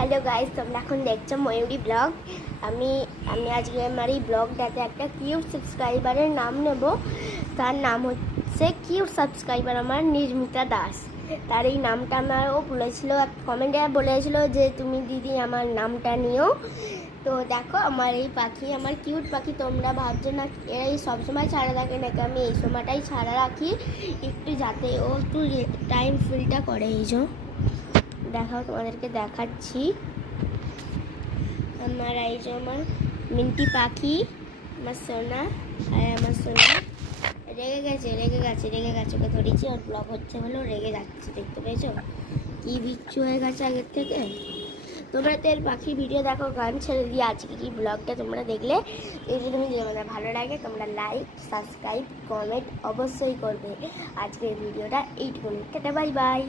Hello guys, তোমরা এখন দেখছো ময়ূরী ব্লগ। আমি আমি আজকে আমার এই ব্লগটাতে একটা কিউট সাবস্ক্রাইবারের নাম নেব। তার নাম হচ্ছে কিউট সাবস্ক্রাইবার আমার নির্মিতা দাস। তার এই নামটা আমারও বলেছিল, কমেন্টে বলেছিল যে তুমি দিদি আমার নামটা নিও। তো দেখো আমার এই পাখি, আমার কিউট পাখি। তোমরা ভাবছো না এই সবসময় ছাড়া থাকে নাকি? আমি এই সময়টাই ছাড়া রাখি একটু, যাতে ও একটু টাইম ফিলটা করে। এই যে দেখাও, তোমাদেরকে দেখাচ্ছি। আমার এই যে আমার মিন্টি পাখি, আমার সোনা। আর আমার সোনা রেগে গেছে ওকে ধরেছি। ওর ব্লগ হচ্ছে বলে রেগে যাচ্ছে, দেখতে পেয়েছো কি বিচ্ছু হয়ে গেছে আগের থেকে। তোমরা তো এর পাখি ভিডিও দেখো, গান ছেড়ে দিয়ে আজকে কি ব্লগটা তোমরা দেখলে। যদি তোমাদের ভালো লাগে তোমরা লাইক, সাবস্ক্রাইব, কমেন্ট অবশ্যই করবে। আজকের ভিডিওটা এইটুকুনি। Tata, bye bye.